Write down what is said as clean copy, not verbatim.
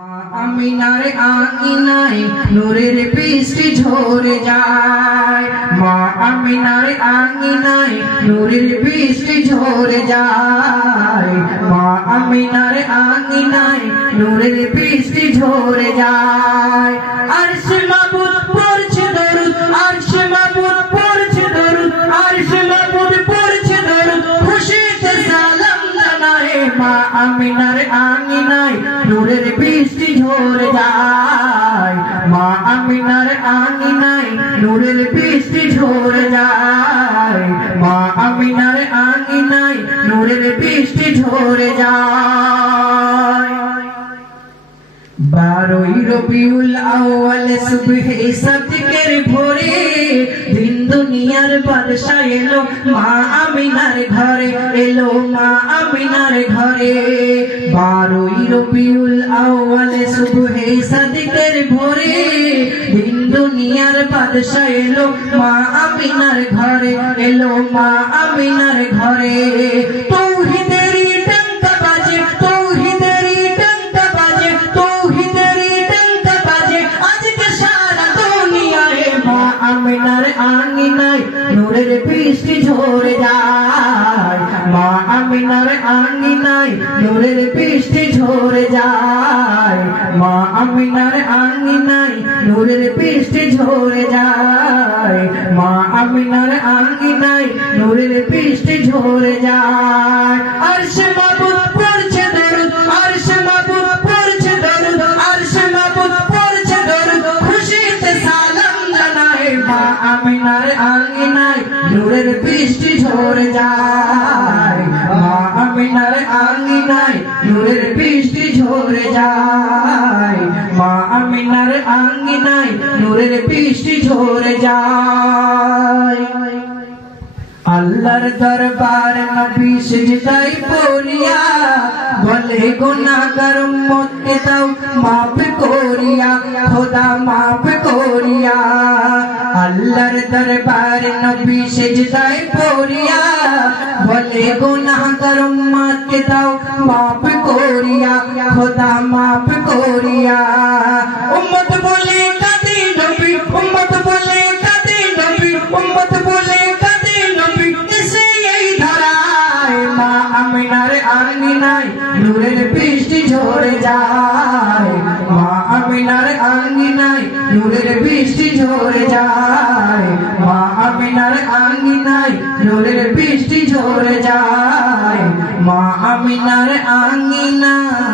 আমিনার আঙিনায় নূরের বৃষ্টি ঝরে যায়। মা আমিনার আঙিনায় নূরের বৃষ্টি ঝরে যায়। মা আমিনার আঙিনায় নূরের বৃষ্টি ঝরে যায়। আরশে মাবুদ পড়ছে দরুদ, আরশে মাবুদ পড়ছে দরুদ, আরশে মাবুদ পড়ছে দরুদ, খুশিতে সালাম জানায়। মা আমিনার আঙিনায় নূরের বৃষ্টি ঝরে যায়। মা আমিনার আঙিনায় নূরের বৃষ্টি ঝরে যায়। মা আমিনার আঙিনায় নূরের বৃষ্টি ঝরে যায়। 12 রবিউল আউয়াল সুবহে সাদিকের ভোরে দিন দুনিয়ার বাদশা এলো মা আমিনার ঘরে, এলো মা আমিনার ঘরে। 12 রবিউল আউয়াল সুবহে সাদিকের ভোরে দিন দুনিয়ার বাদশা এলো মা আমিনার ঘরে, এলো মা আমিনার ঘরে। তৌহিদেরই ডঙ্কা বাজে, তৌহিদেরই ডঙ্কা বাজে, তৌহিদেরই ডঙ্কা বাজে আজকে সারা দুনিয়ায়। মা আমিনার আঙিনায় নূরের বৃষ্টি ঝরে যায়। মা আমিনার আঙিনায় নূরের বৃষ্টি ঝরে যায়। মা আমিনার আঙিনায় নূরের বৃষ্টি ঝরে যায়। মা আমিনার আঙিনায় নূরের বৃষ্টি ঝরে যায়। আরশে মাবুদ পড়ছে দরুদ, আরশে মাবুদ পড়ছে দরুদ, আরশে মাবুদ পড়ছে দরুদ, খুশিতে সালাম জানায়। মা আমিনার আঙিনায় নূরের বৃষ্টি ঝরে যায়। মা আমিনার আঙিনায় নূরের বৃষ্টি ঝরে যায়। মা আমিনার আঙিনায় নূরের বৃষ্টি ঝরে যায়। আল্লাহর দরবার নবী সিজদায় পড়িয়া বলে গুনাহগার উম্মতকে দাও মাফ করিয়া, খোদা মাফ করিয়া। আল্লাহর দরবার নবী সিজদায় পড়িয়া বলে গুনাহগার উম্মতকে দাও মাফ করিয়া, খোদা মাফ করিয়া। উম্মত বলে কাঁদে নবী, উম্মত বলে কাঁদে নবী, উম্মত বলে কাঁদে নবী এসে এই ধরায়। মা আমিনার আঙিনায় নূরের বৃষ্টি ঝরে যায়। মা আমিনার আঙিনায় নূরের বৃষ্টি ঝরে যায়। মা আমিনার আঙিনায় নূরের বৃষ্টি ঝরে যায়। মা আমিনার আঙিনায়